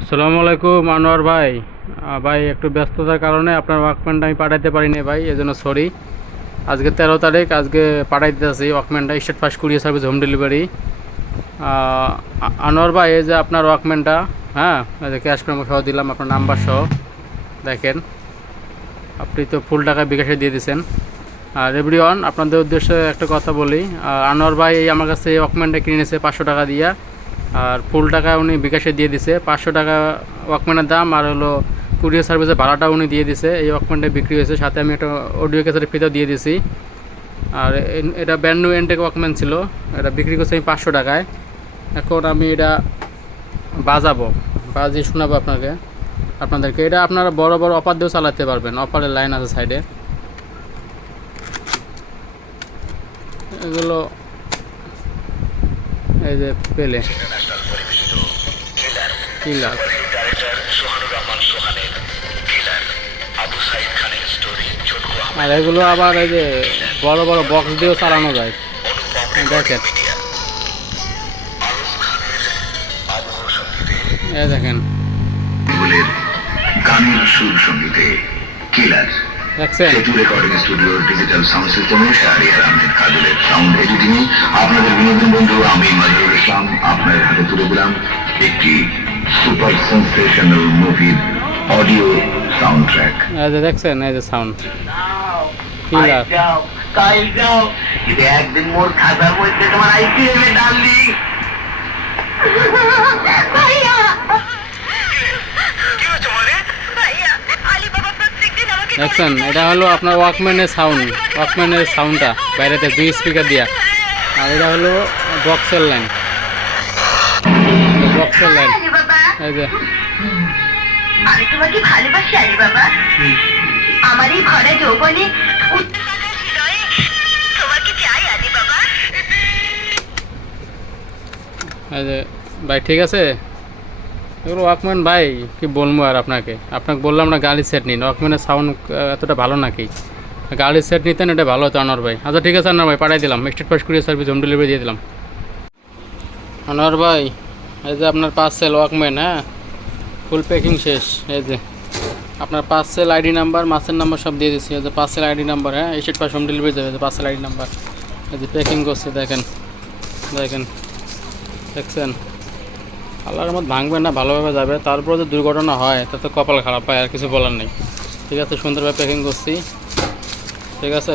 আসসালামু আলাইকুম, আনোয়ার ভাই। ভাই, একটু ব্যস্ততার কারণে আপনার ওয়াকম্যানটা আমি পাঠাইতে পারিনি ভাই, এজন্য সরি আজকে তেরো তারিখ, আজকে পাঠাইতে আছি ওয়াকম্যানটা state first courier service home delivery Anwar ভাই, এই যে আপনার ওয়াকম্যানটা হ্যাঁ ক্যাশ মেমো সহ দিলাম, আপনার নাম্বার সহ, দেখেন। আপনি তো ফুল টাকা বিকাশে দিয়ে দিয়েছেন আর এভরিওয়ান আপনাদের উদ্দেশ্যে একটা কথা বলি আর আনোয়ার ভাই এই আমার কাছে এই ওয়াকম্যানটা কিনে নিয়েছে পাঁচশো টাকা দিয়ে। আর ফুল টাকা উনি বিকাশে দিয়ে দিছে। পাঁচশো টাকা ওয়াকম্যানের দাম আর হলো কুরিয়ার সার্ভিসের ভাড়াটা উনি দিয়ে দিছে। এই ওয়াকম্যানটা বিক্রি হয়েছে। সাথে আমি একটা অডিও ক্যাসেটের ফিতেও দিয়ে দিছি। আর এটা ব্র্যান্ড নিউ এনটেক ওয়াকম্যান ছিল। এটা বিক্রি করছি আমি পাঁচশো টাকায়। এখন আমি এটা বাজাবো। বাজিয়ে শোনাবো আপনাকে, আপনাদেরকে। এটা আপনারা বড় বড় অফার দিয়েও চালাতে পারবেন। অফারের লাইন আছে সাইডে। এগুলো এই যে পেলে। আর এগুলো আবার এই যে বড় বড় বক্স দিয়েও চালানো যায়। দেখেন। দেখেন। গানের সুর সঙ্গীতে কিলার রেকর্ডিং স্টুডিওর ডিজিটাল সাউন্ড সিস্টেমে শাহরিয়ার আহমেদ কাজলের সাউন্ড এডিটিং আপনাদের বিনোদন বন্ধু আমি মাজরুল ইসলাম আপনাদের হাতে তুলে দিলাম একটি সুপার সেন্সেশনাল মুভির অডিও সাউন্ড ট্র্যাক দেখছেন এই যে সাউন্ড একদিন মোর খাতার মধ্যে তোমার আইপিএম এ দেখছেন? এটা হলো আপনার ওয়াকম্যানের সাউন্ড ওয়াকম্যানের সাউন্ডটা বাইরেতে দুই স্পিকার দিয়া। আর এটা হলো বক্সের লাইন বক্সের লাইন আরে বাবা। এই যে। আমি তোমাকে ভালোবাসি আরে বাবা। আমার এই ঘরে যৌবনে তোমাকে চাই আরে বাবা। এই যে ভাই ঠিক আছে? এগুলো ওয়াকম্যান, ভাই, কি বলব আর আপনাকে? আপনাকে বললাম না গাড়ির সেট নিন। ওয়াকম্যানের সাউন্ড এতটা ভালো নাকি? গাড়ির সেট নিতেন এটা ভালো হতো, আনোয়ার ভাই। আচ্ছা ঠিক আছে, আনোয়ার ভাই, পাঠিয়ে দিলাম। State pass courier service home delivery দিয়ে দিলাম। আনোয়ার ভাই, এই যে আপনার পার্সেল ওয়াকম্যান হ্যাঁ? ফুল প্যাকিং শেষ, এই যে। আপনার পার্সেল আইডি নাম্বার মাসের নাম্বার সব দিয়ে দিচ্ছি এই যে পার্সেল আইডি নাম্বার হ্যাঁ? স্টেট পাস হোম ডেলিভারি যাবে পার্সেল আইডি নাম্বার এই যে প্যাকিং করছে, দেখেন। দেখেন। দেখছেন? আল্লাহর মত ভাঙবে না, ভালোভাবে যাবে। তারপর যদি দুর্ঘটনা হয়, তাতে কপাল খারাপ হয় আর কিছু বলার নেই। ঠিক আছে, সুন্দরভাবে প্যাকিং করছি। ঠিক আছে?